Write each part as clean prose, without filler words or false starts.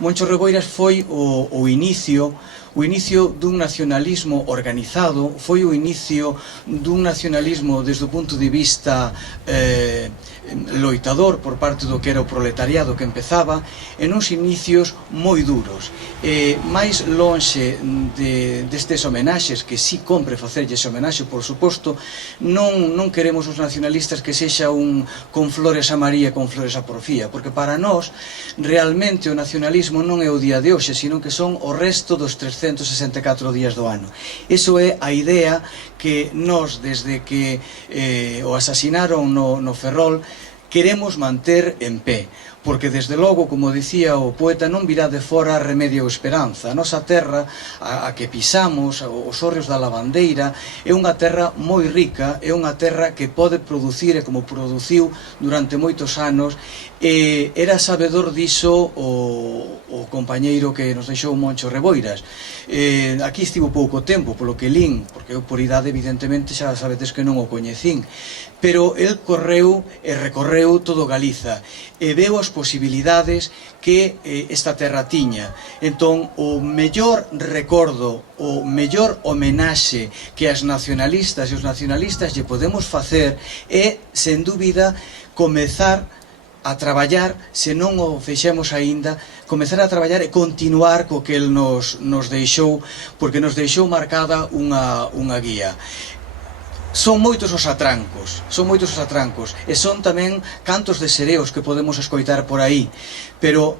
Moncho Reboiras foi o inicio dun nacionalismo organizado, foi o inicio dun nacionalismo desde o punto de vista loitador por parte do que era o proletariado que empezaba, en uns inicios moi duros. Mais lonxe destes homenaxes, que sí compre facerlles homenaxe, por suposto, non queremos os nacionalistas que sexa un con flores a María, con flores a Porfía, porque para nós realmente o nacionalismo non é o día de hoxe, sino que son o resto dos 364 días do ano. Iso é a idea que nós, desde que o asasinaron no Ferrol, queremos manter en pé, porque desde logo, como dicía o poeta, non virá de fora remedio ou esperanza. A nosa terra, a que pisamos, os hórreos da lavandeira, é unha terra moi rica, é unha terra que pode producir, e como produciu durante moitos anos, era sabedor diso o compañeiro que nos deixou Moncho Reboiras. Aquí estivo pouco tempo, polo que lín, porque eu por idade evidentemente xa sabedes que non o coñecín, pero el correu e recorreu todo Galiza e veu as posibilidades que esta terra tiña. Entón, o mellor recordo, o mellor homenaxe que as nacionalistas e os nacionalistas lle podemos facer é, sen dúbida, comezar a traballar, se non o fixemos aínda, comezar a traballar e continuar co que el nos deixou, porque nos deixou marcada unha guía. Son moitos os atrancos, e son tamén cantos de sereos que podemos escoitar por aí, pero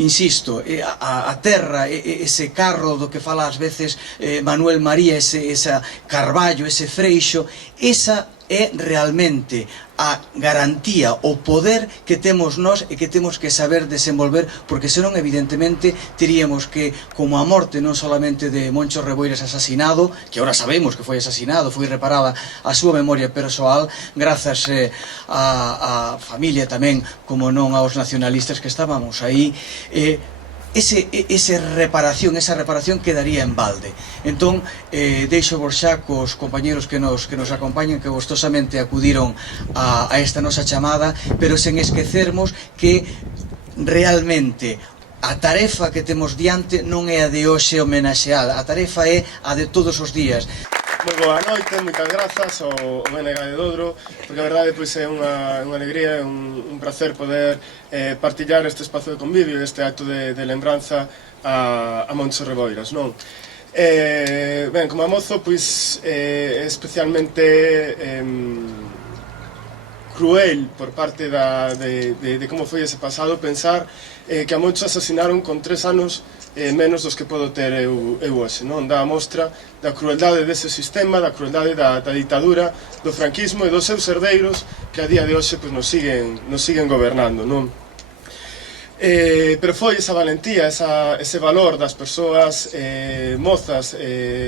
insisto, a terra, ese carro do que fala ás veces Manuel María, esa Carballo, ese Freixo, esa é realmente a garantía, o poder que temos nós e que temos que saber desenvolver, porque senón evidentemente teríamos que, como a morte non solamente de Moncho Reboiras asasinado, que ahora sabemos que foi asasinado, foi reparada a súa memoria persoal grazas a familia tamén, como non aos nacionalistas que estábamos aí, esa reparación quedaría en balde. Entón, deixo vos xa cos compañeros que nos acompañan, que gostosamente acudiron a esta nosa chamada, pero sen esquecermos que realmente a tarefa que temos diante non é a de hoxe homenaxear, a tarefa é a de todos os días. Moi boa noite, moitas grazas ao BNG de Dodro, porque a verdade pois, é unha alegría, un placer poder partillar este espazo de convivio, este acto de lembranza a Moncho Reboiras, non? Ben, como mozo, pois, especialmente cruel por parte de como foi ese pasado pensar que a Moncho asasinaron con 3 anos menos dos que podo ter eu hoxe, non? Dá a mostra da crueldade dese sistema, da crueldade da ditadura, do franquismo e dos seus herdeiros que a día de hoxe nos siguen gobernando, non? Pero foi esa valentía, ese valor das persoas mozas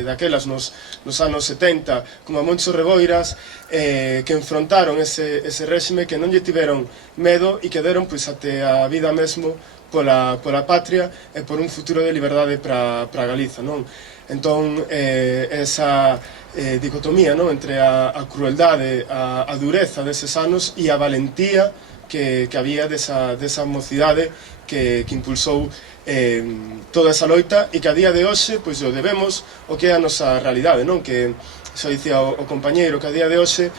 daquelas nos anos 70, como a Moncho Reboiras, que enfrontaron ese réxime, que non lle tiveron medo e que deron até a vida mesmo pola patria e por un futuro de liberdade para Galiza, non? Entón, esa dicotomía, non? Entre a crueldade, a dureza deses anos e a valentía que había desa mocidade que impulsou toda esa loita e que a día de hoxe pois o debemos o que é a nosa realidade, non? Que xa dicía o compañeiro, que a día de hoxe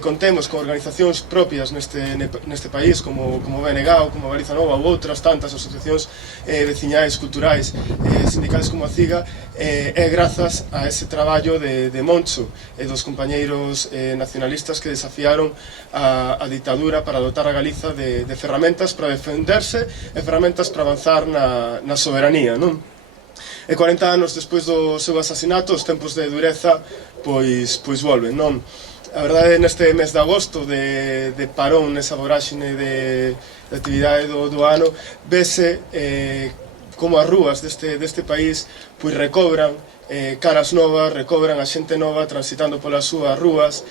contemos con organizacións propias neste país como BNG ou como Galiza Nova ou outras tantas asociacións veciñais, culturais, sindicales como a CIGA, é grazas a ese traballo de Moncho e dos compañeiros nacionalistas que desafiaron a ditadura para dotar a Galiza de ferramentas para defenderse e ferramentas para avanzar na soberanía, non? E 40 anos despois do seu asasinato, os tempos de dureza pois volven, non? A verdade, neste mes de agosto de parón, nesa voráxine de actividade do ano, vese como as rúas deste país pois recobran caras novas, recobran a xente nova transitando polas súas rúas,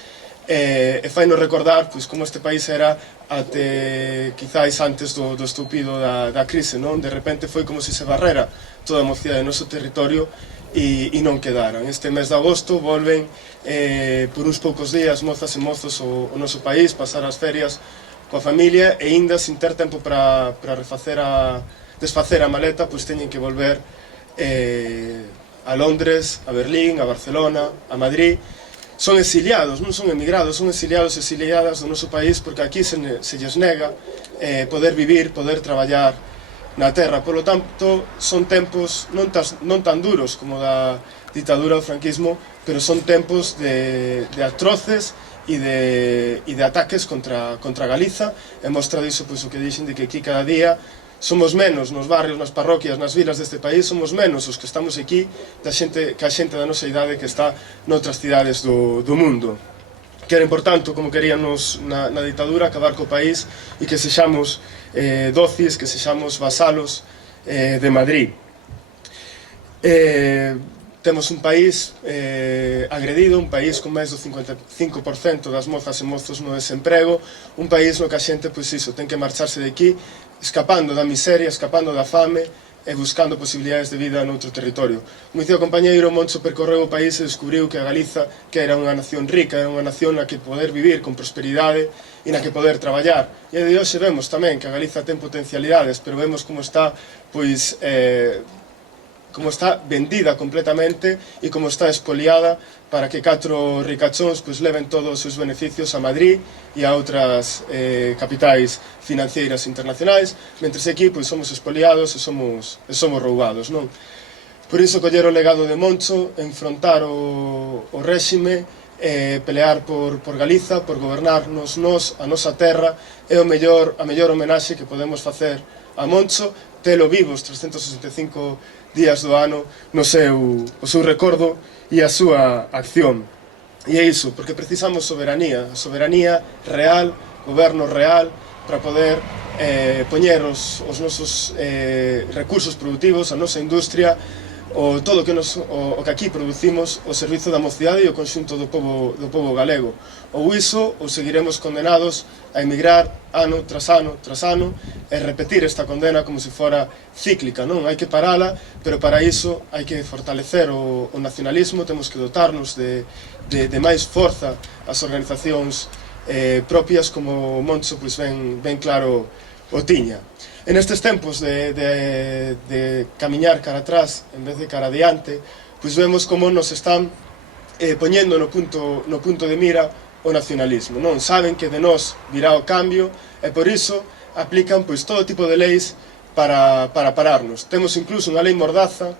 e fai-nos recordar pois como este país era até quizáis antes do estupido da crise, non? De repente foi como se barrera toda a mocidade do noso territorio e non quedaran. Este mes de agosto volven por uns poucos días mozas e mozos o noso país pasar as ferias coa familia e ainda sin ter tempo para desfacer a maleta, pois teñen que volver a Londres, a Berlín, a Barcelona, a Madrid. Son exiliados, non son emigrados, son exiliados e exiliadas do noso país porque aquí se lles nega poder vivir, poder traballar na terra. Polo tanto, son tempos non tan duros como da ditadura do franquismo, pero son tempos de atroces e de ataques contra Galiza, e mostra diso pois o que dixen de que aquí cada día somos menos nos barrios, nas parroquias, nas vilas deste país, somos menos os que estamos aquí que a xente da nosa idade que está noutras cidades do mundo. Que era importante, como queríamos na ditadura, acabar co país e que sexamos docis, que sexamos vasalos de Madrid. Temos un país agredido, un país con máis do 55% das mozas e mozos no desemprego, un país no que a xente, pois iso, ten que marcharse de aquí, escapando da miseria, escapando da fame e buscando posibilidades de vida noutro territorio. Como dicía o compañeiro, Moncho percorreu o país e descubriu que a Galiza que era unha nación rica, era unha nación na que poder vivir con prosperidade e na que poder traballar. E de hoxe vemos tamén que a Galiza ten potencialidades, pero vemos como está, pois, como está vendida completamente e como está expoliada para que 4 ricachóns pois leven todos os seus beneficios a Madrid e a outras capitais financeiras internacionais, mentres aquí pois somos expoliados e somos roubados, non? Por iso coller o legado de Moncho, enfrontar o réxime, pelear por Galiza, por gobernarnos a nosa terra, é a mellor homenaxe que podemos facer a Moncho, telo vivo os 365 días do ano no o seu recordo e a súa acción. E é iso, porque precisamos soberanía real, goberno real, para poder poñer os nosos recursos productivos, a nosa industria, todo o que aquí producimos ao servizo da mocidade e o conxunto do povo galego. Ou iso, ou seguiremos condenados a emigrar ano tras ano tras ano e repetir esta condena como se fora cíclica, non? Hai que parala, pero para iso hai que fortalecer o nacionalismo, temos que dotarnos de máis forza as organizacións propias, como Moncho pois ben claro o tiña. En estes tempos de camiñar cara atrás en vez de cara adiante, pois vemos como nos están poñendo no punto de mira o nacionalismo, non? Saben que de nós virá o cambio e por iso aplican pois todo tipo de leis para pararnos. Temos incluso unha lei mordaza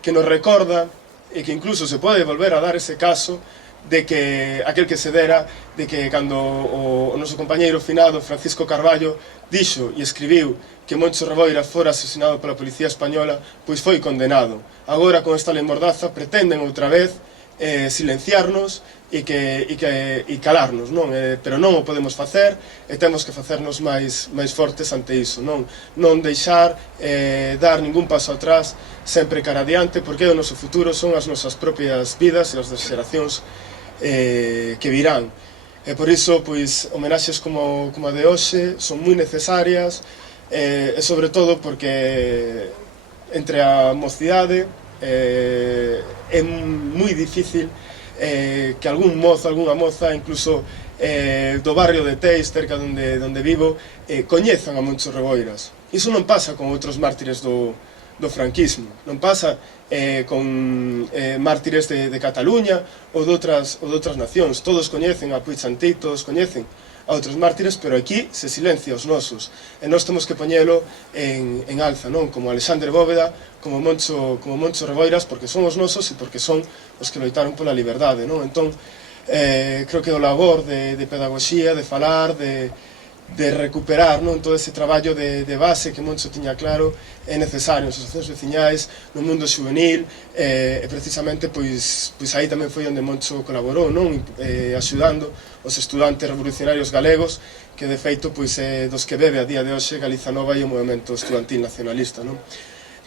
que nos recorda e que incluso se pode volver a dar ese caso de que aquel que se dera de que cando o noso compañeiro finado Francisco Carballo dixo e escribiu que Moncho Reboira fora asesinado pola policía española, pois foi condenado. Agora con esta lei mordaza pretenden outra vez silenciarnos e calarnos, non? Pero non o podemos facer e temos que facernos máis fortes ante iso, non deixar dar ningún paso atrás, sempre cara adiante, porque o noso futuro son as nosas propias vidas e as das xeracións que virán. E por iso, pois, homenaxes como a de hoxe son moi necesarias e sobre todo porque entre a mocidade é moi difícil que algún mozo, algunha moza, incluso do barrio de Teis, cerca donde vivo, coñezan a Moncho Reboiras. Iso non pasa con outros mártires do franquismo, non pasa con mártires de Cataluña ou de outras nacións. Todos coñecen a Puigdentí, todos coñecen a outros mártires, pero aquí se silencia os nosos e nós temos que poñelo en alza, non? Como Alexandre Bóveda, como Moncho Reboiras, porque son os nosos e porque son os que loitaron pola liberdade, non? Entón, creo que o labor de pedagogía, de falar, de recuperar, non, todo ese traballo de base que Moncho tiña claro é necesario nas asociacións veciñais, no mundo juvenil, e precisamente pois aí tamén foi onde Moncho colaborou, non, axudando os estudantes revolucionarios galegos, que de feito pois dos que bebe a día de hoxe Galiza Nova e o movemento estudantil nacionalista, non?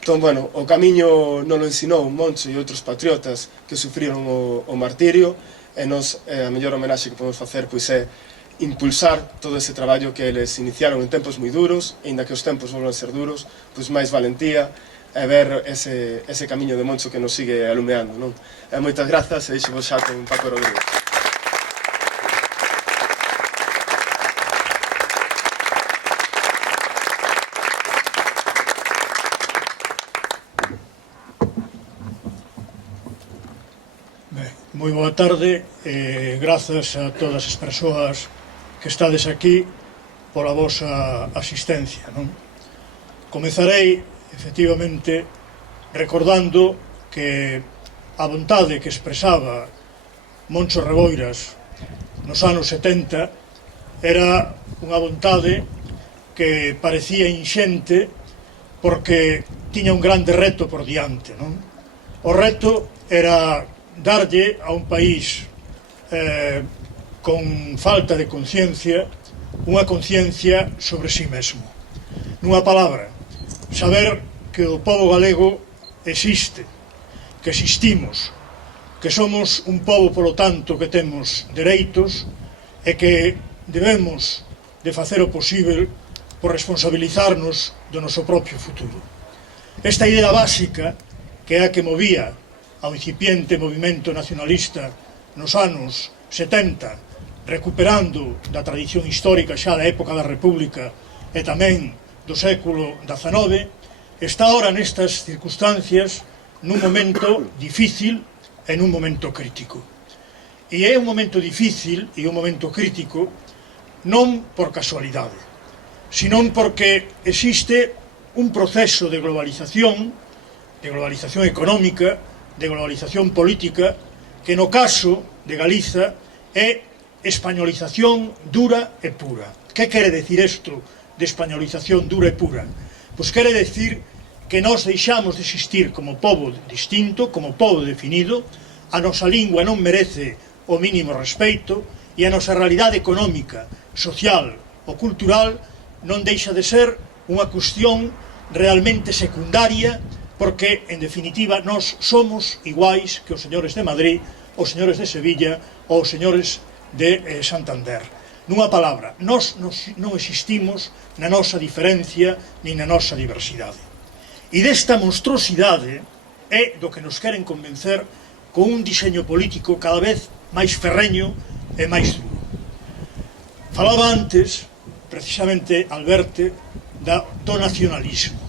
Entón, bueno, o camiño non lo ensinou Moncho e outros patriotas que sufriron o martirio, e nos a mellor homenaxe que podemos facer pois é impulsar todo ese traballo que eles iniciaron en tempos moi duros, e inda que os tempos volvan a ser duros, pois máis valentía e ver ese camiño de Moncho que nos sigue alumeando, non? Moitas grazas e deixo vos xa con Paco Rodríguez. Moi boa tarde e grazas a todas as persoas que estades aquí pola vosa asistencia, non? Comezarei, efectivamente, recordando que a vontade que expresaba Moncho Reboiras nos anos 70 era unha vontade que parecía inxente porque tiña un grande reto por diante, non? O reto era darlle a un país con falta de conciencia unha conciencia sobre si mesmo. Nunha palabra, saber que o pobo galego existe, que existimos, que somos un pobo, polo tanto, que temos dereitos e que debemos de facer o posible por responsabilizarnos do noso propio futuro. Esta idea básica, que é a que movía ao incipiente movimento nacionalista nos anos 70, recuperando da tradición histórica xa da época da República e tamén do século XIX, está ahora nestas circunstancias nun momento difícil e nun momento crítico. E é un momento difícil e un momento crítico non por casualidade, senón porque existe un proceso de globalización económica, de globalización política, que no caso de Galiza é españolización dura e pura. Que quere decir isto de españolización dura e pura? Pois quere decir que nós deixamos de existir como pobo distinto, como pobo definido, a nosa lingua non merece o mínimo respeito e a nosa realidade económica, social ou cultural non deixa de ser unha cuestión realmente secundaria, porque, en definitiva, nós somos iguais que os señores de Madrid, os señores de Sevilla ou os señores de Santander. Nunha palabra, nós non existimos na nosa diferencia nin na nosa diversidade. E desta monstruosidade é do que nos queren convencer con un diseño político cada vez máis ferreño e máis duro. Falaba antes, precisamente, Alberte, do nacionalismo.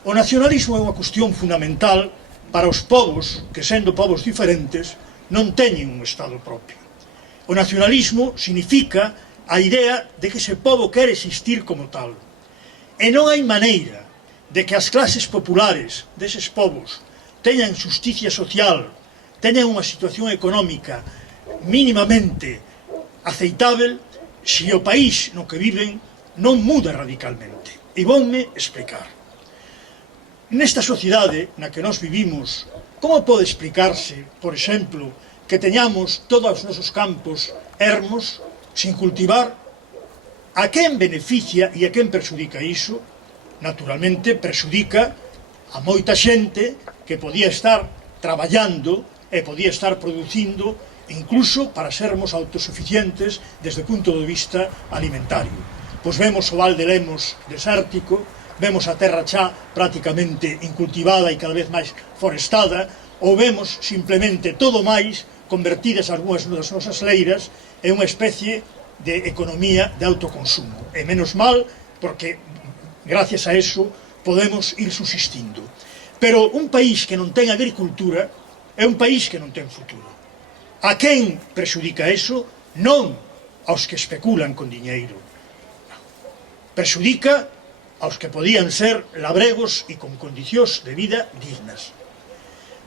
O nacionalismo é unha cuestión fundamental para os povos que, sendo povos diferentes, non teñen un Estado propio. O nacionalismo significa a idea de que ese povo quere existir como tal. E non hai maneira de que as clases populares deses povos teñan justicia social, teñan unha situación económica mínimamente aceitável se o país no que viven non muda radicalmente. E vonme explicar. Nesta sociedade na que nós vivimos, como pode explicarse, por exemplo, que teñamos todos os nosos campos ermos, sin cultivar? A quen beneficia e a quen perxudica iso? Naturalmente, perxudica a moita xente que podía estar traballando e podía estar producindo incluso para sermos autosuficientes desde o punto de vista alimentario. Pois vemos o Val de Lemos desértico, vemos a terra xa prácticamente incultivada e cada vez máis forestada, ou vemos simplemente todo máis convertidas algunhas das nosas leiras en unha especie de economía de autoconsumo. E menos mal, porque gracias a eso podemos ir subsistindo. Pero un país que non ten agricultura é un país que non ten futuro. A quen perxudica eso? Non aos que especulan con diñeiro. Perxudica aos que podían ser labregos e con condicións de vida dignas.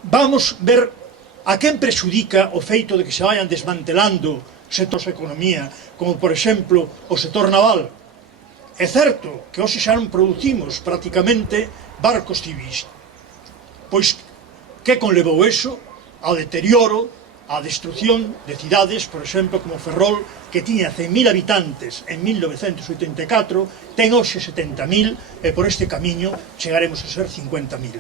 Vamos ver a quen perxudica o feito de que se vayan desmantelando sectores de economía, como por exemplo o sector naval. É certo que hoxe xa non producimos prácticamente barcos civis. Pois que conlevou eso? Ao deterioro, á destrucción de cidades, por exemplo, como Ferrol, que tiña 100.000 habitantes en 1984, ten hoxe 70.000 e por este camiño chegaremos a ser 50.000.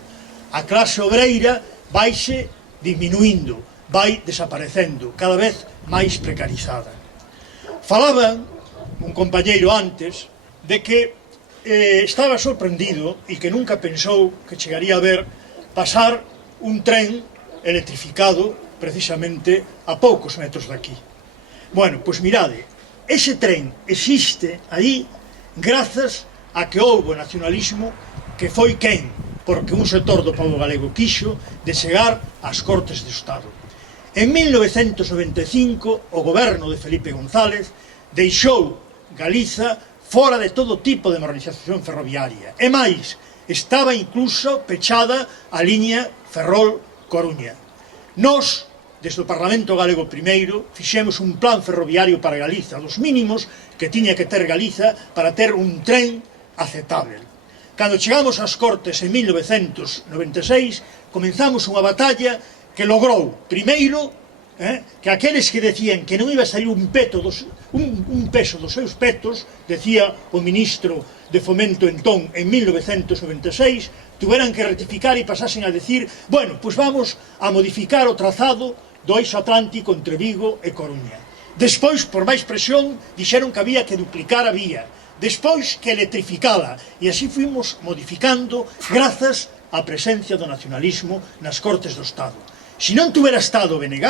A clase obreira vaise diminuindo, vai desaparecendo, cada vez máis precarizada. Falaba un compañeiro antes de que estaba sorprendido e que nunca pensou que chegaría a ver pasar un tren electrificado precisamente a poucos metros daqui. Bueno, pois mirade, ese tren existe aí grazas a que houbo nacionalismo que foi quen? Porque un sector do pobo galego quixo de chegar ás Cortes do Estado. En 1995, o goberno de Felipe González deixou Galiza fora de todo tipo de modernización ferroviaria. E máis, estaba incluso pechada a liña Ferrol-Coruña. Nós, desde o Parlamento Galego primeiro, fixemos un plan ferroviario para Galiza, dos mínimos que tiña que ter Galiza para ter un tren aceptável. Cando chegamos ás Cortes en 1996, comenzamos unha batalla que logrou, primeiro, que aqueles que decían que non iba a salir un peso dos seus petos, decía o ministro de Fomento entón en 1996, tuveran que rectificar e pasasen a decir, bueno, pois vamos a modificar o trazado do eixo atlántico entre Vigo e Coruña. Despois, por máis presión, dixeron que había que duplicar a vía, despois que electrificala, e así fuimos modificando grazas á presencia do nacionalismo nas Cortes do Estado. Se non tuvera estado o BNG,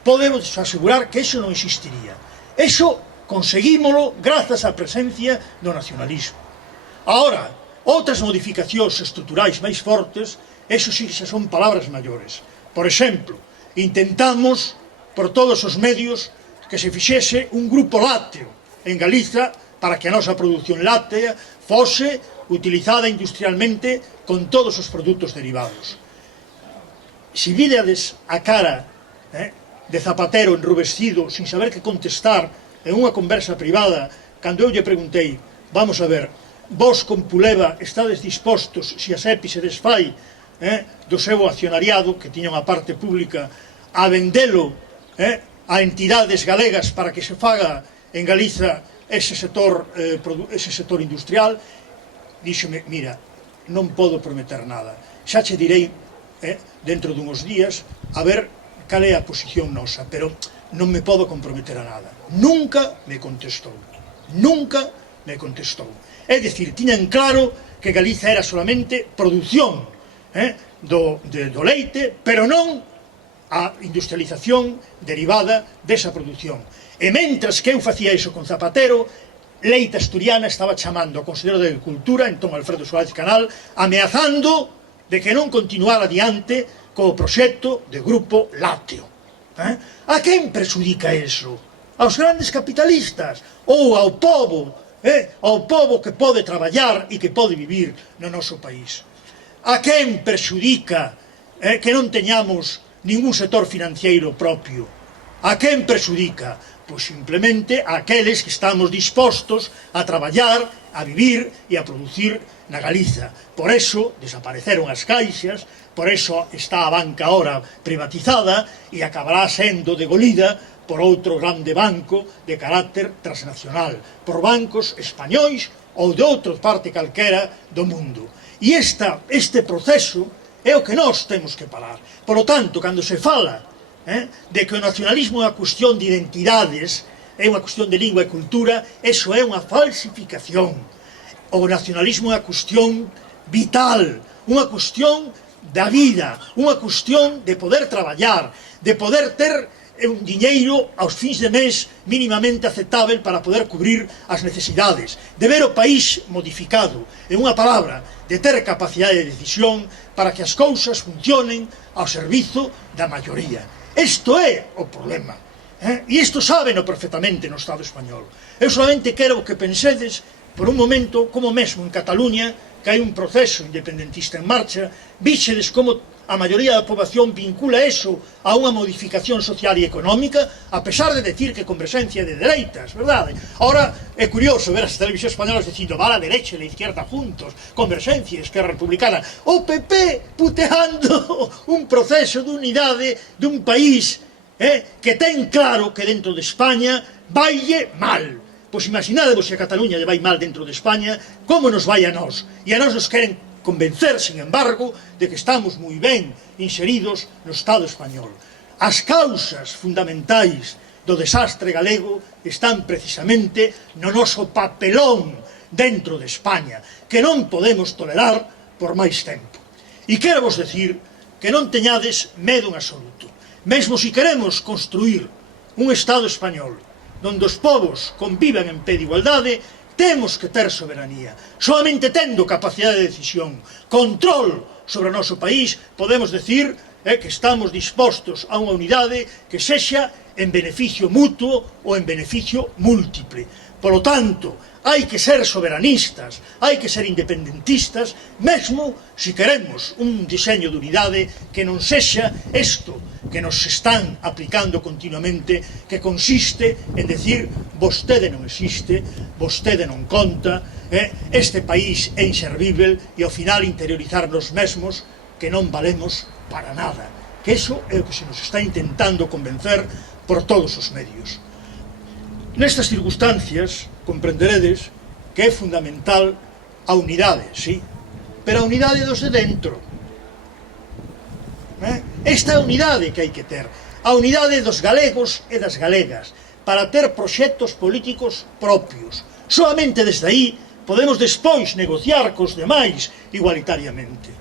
podemos asegurar que eso non existiría. Eso conseguímolo grazas á presencia do nacionalismo. Ahora, outras modificacións estruturais máis fortes, eso sí que son palabras maiores. Por exemplo, intentamos, por todos os medios, que se fixese un grupo lácteo en Galiza para que a nosa produción láctea fose utilizada industrialmente con todos os produtos derivados. Se videdes a cara de Zapatero enrubescido, sin saber que contestar en unha conversa privada, cando eu lle preguntei, vamos a ver, vos con Puleva estades dispostos, se a SEPI se desfai do seu accionariado, que tiña unha parte pública, a vendelo a entidades galegas para que se faga en Galiza ese sector industrial, díxome, mira, non podo prometer nada, xa che direi dentro dunhos días a ver cal é a posición nosa, pero non me podo comprometer a nada. Nunca me contestou. Nunca me contestou. É dicir, tiñan claro que Galiza era solamente produción do leite, pero non a industrialización derivada desa produción. E mentras que eu facía iso con Zapatero, Leite Asturiana estaba chamando ao Conselleiro de Agricultura, entón Alfredo Suárez Canal, ameazando de que non continuara adiante co proxecto de Grupo Lácteo. A quen presudica eso? Aos grandes capitalistas? Ou ao pobo? Ao pobo que pode traballar e que pode vivir no noso país? A quen presudica que non teñamos ningún sector financiero propio? A quen presudica? Pois simplemente a aqueles que estamos dispostos a traballar, a vivir e a producir na Galiza. Por eso desapareceron as caixas, por eso está a banca ahora privatizada e acabará sendo degolida por outro grande banco de carácter transnacional, por bancos españois ou de outra parte calquera do mundo. E este proceso é o que nós temos que parar. Por lo tanto, cando se fala de que o nacionalismo é unha cuestión de identidades, é unha cuestión de lingua e cultura, eso é unha falsificación. O nacionalismo é unha cuestión vital, unha cuestión da vida, unha cuestión de poder traballar, de poder ter un diñeiro aos fins de mes mínimamente aceptável para poder cubrir as necesidades, de ver o país modificado, en unha palabra, de ter capacidade de decisión para que as cousas funcionen ao servizo da maioría. Isto é o problema. E isto sábeno perfectamente no Estado español. Eu solamente quero que pensedes por un momento como mesmo en Cataluña, que hai un proceso independentista en marcha, víxedes como a maioría da poboación vincula eso a unha modificación social e económica, a pesar de decir que con presencia de dereitas, verdade? Ahora é curioso ver as televisións españolas dicindo va a derecha e a izquierda juntos, convergencia, esquerra republicana, o PP puteando un proceso de unidade dun país que ten claro que dentro de España vaille mal. Pois imaginadevos se a Cataluña lle vai mal dentro de España, como nos vai a nós? E a nós nos queren convencer, sin embargo, de que estamos moi ben inseridos no Estado español. As causas fundamentais do desastre galego están precisamente no noso papelón dentro de España, que non podemos tolerar por máis tempo. E quero vos decir que non teñades medo en absoluto. Mesmo se queremos construir un Estado español onde os povos convivan en pé de igualdade, temos que ter soberanía. Solamente tendo capacidade de decisión, control sobre o noso país, podemos decir que estamos dispostos a unha unidade que sexa en beneficio mutuo ou en beneficio múltiple. Polo tanto, hai que ser soberanistas, hai que ser independentistas, mesmo se queremos un diseño de unidade que non sexa isto que nos están aplicando continuamente, que consiste en decir vostede non existe, vostede non conta, este país é inservível e ao final interiorizar nos mesmos que non valemos para nada. Que iso é o que se nos está intentando convencer por todos os medios. Nestas circunstancias, comprenderedes que é fundamental a unidade, sí, pero a unidade dos de dentro. Esta é a unidade que hai que ter, a unidade dos galegos e das galegas, para ter proxectos políticos propios. Solamente desde aí podemos despois negociar cos demais igualitariamente.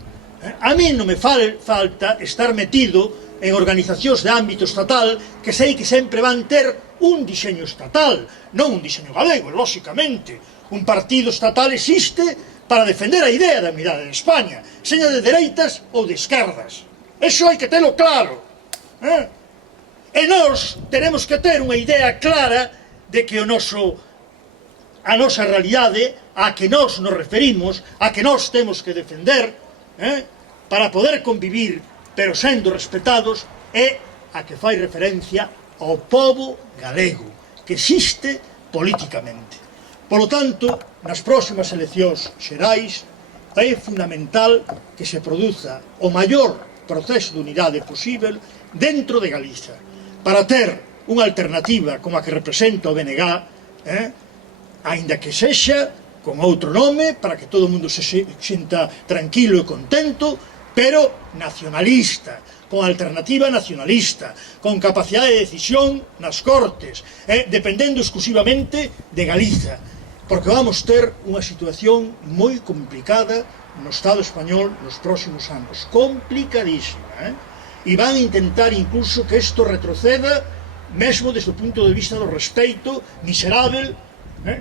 A mí non me falta estar metido en organizacións de ámbito estatal que sei que sempre van ter un diseño estatal, non un diseño galego, lóxicamente. Un partido estatal existe para defender a idea da unidade de España, seña de dereitas ou de esquerdas. Eso hai que telo claro. E nós teremos que ter unha idea clara de que a nosa realidade, a que nós nos referimos, a que nós temos que defender, para poder convivir, pero sendo respetados, é a que fai referencia ao pobo galego, que existe políticamente. Polo tanto, nas próximas eleccións xerais, é fundamental que se produza o maior proceso de unidade posible dentro de Galiza, para ter unha alternativa como a que representa o BNG, aínda que sexa con outro nome, para que todo o mundo se sinta tranquilo e contento, pero nacionalista, con alternativa nacionalista, con capacidade de decisión nas Cortes, dependendo exclusivamente de Galiza, porque vamos ter unha situación moi complicada no Estado español nos próximos anos, complicadísima, e van a intentar incluso que isto retroceda mesmo desde o punto de vista do respeito miserável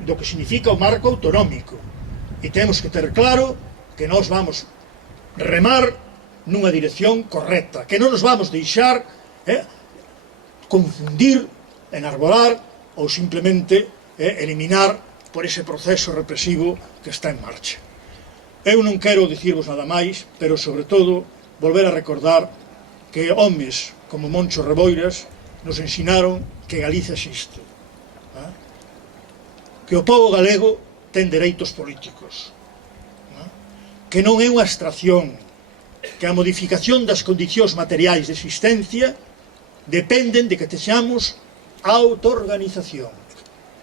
do que significa o marco autonómico, e temos que ter claro que nós vamos remar nunha dirección correcta, que non nos vamos deixar confundir, enarbolar ou simplemente eliminar por ese proceso represivo que está en marcha. Eu non quero dicirvos nada máis, pero sobre todo volver a recordar que homes como Moncho Reboiras nos ensinaron que Galiza existe, que o pobo galego ten dereitos políticos, que non é unha abstracción, que a modificación das condicións materiais de existencia dependen de que texamos autoorganización,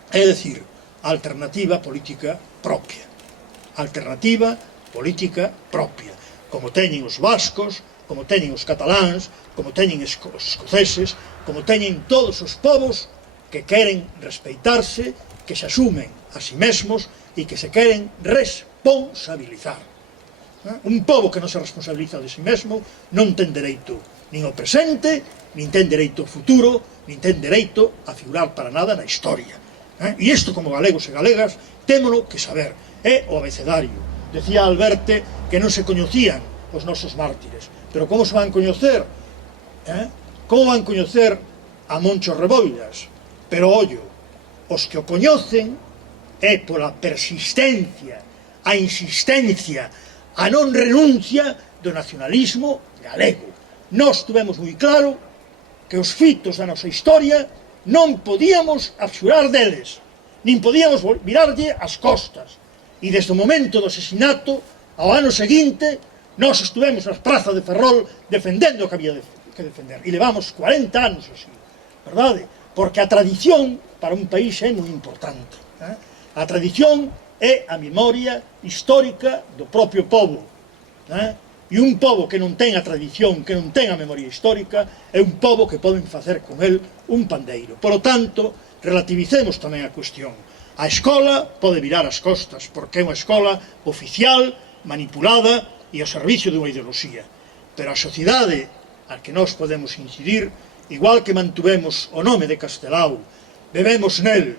é dicir, alternativa política propia, alternativa política propia, como teñen os vascos, como teñen os cataláns, como teñen os escoceses, como teñen todos os povos que queren respeitarse, que se asumen a si mesmos e que se queren responsabilizar. Un pobo que non se responsabiliza de si mesmo non ten dereito nin ao presente, nin ten dereito ao futuro, nin ten dereito a figurar para nada na historia. E isto, como galegos e galegas, témono que saber. É o abecedario. Decía Alberte que non se coñecían os nosos mártires, pero como se van coñecer? Como van coñecer a Moncho Reboiras? Pero, ollo, os que o coñecen é pola persistencia, a insistencia, a non renuncia do nacionalismo galego. Nós tuvemos moi claro que os fitos da nosa historia non podíamos abxurar deles, nin podíamos virarlle as costas. E desde o momento do asesinato ao ano seguinte nós estuvemos nas prazas de Ferrol defendendo o que había que defender, e levamos 40 anos así, verdade? Porque a tradición para un país é moi importante, a tradición é a memoria histórica do propio pobo, e un pobo que non ten a tradición, que non ten a memoria histórica, é un pobo que poden facer con el un pandeiro. Por lo tanto, relativicemos tamén a cuestión. A escola pode virar as costas, porque é unha escola oficial, manipulada e ao servicio dunha ideoloxía. Pero a sociedade a que nós podemos incidir, igual que mantuvemos o nome de Castelao, bebemos nel,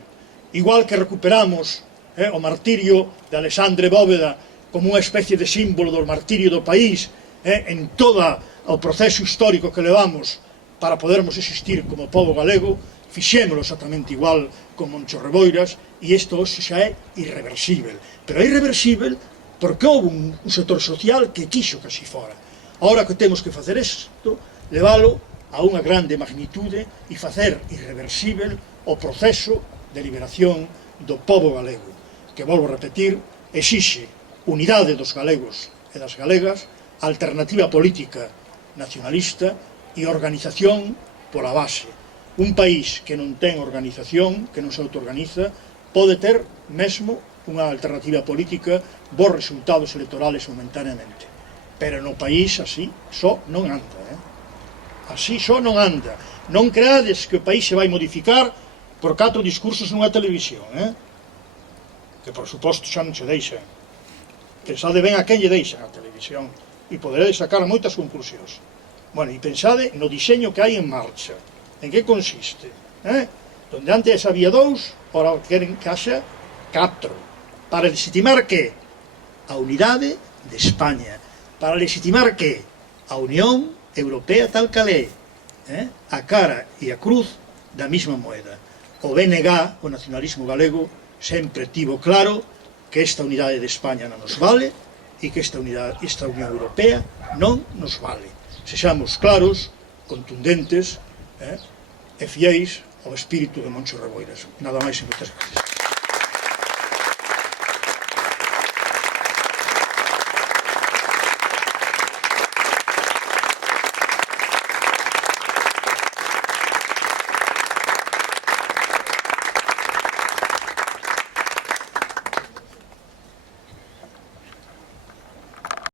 igual que recuperamos o martirio de Alexandre Bóveda como unha especie de símbolo do martirio do país en toda ao proceso histórico que levamos para podermos existir como pobo galego, fixémolo exactamente igual con Moncho Reboiras, e isto hoxe xa é irreversible. Pero é irreversible porque houve un sector social que quixo que así fora. Ahora que temos que facer isto, leválo a unha grande magnitude e facer irreversible o proceso de liberación do pobo galego, que, volvo a repetir, exixe unidade dos galegos e das galegas, alternativa política nacionalista e organización pola base. Un país que non ten organización, que non se autoorganiza, pode ter mesmo unha alternativa política, bons resultados electorales momentaneamente. Pero no país así só non anda. Así só non anda. Non creades que o país se vai modificar por 4 discursos nunha televisión. Que, por suposto, xa non se deixan. Pensade ben a quen lle deixan a televisión e poderedes sacar moitas conclusións. Bueno, e pensade no diseño que hai en marcha. En que consiste? Donde antes había 2, ahora queren que haxa 4. Para legitimar que? A unidade de España. Para legitimar que? A Unión Europea tal cal é. A cara e a cruz da mesma moeda. O BNG, o nacionalismo galego, sempre tivo claro que esta unidade de España non nos vale e que esta Unión Europea non nos vale. Sexamos claros, contundentes e fiéis ao espírito de Moncho Reboiras. Nada máis e moitas gracias.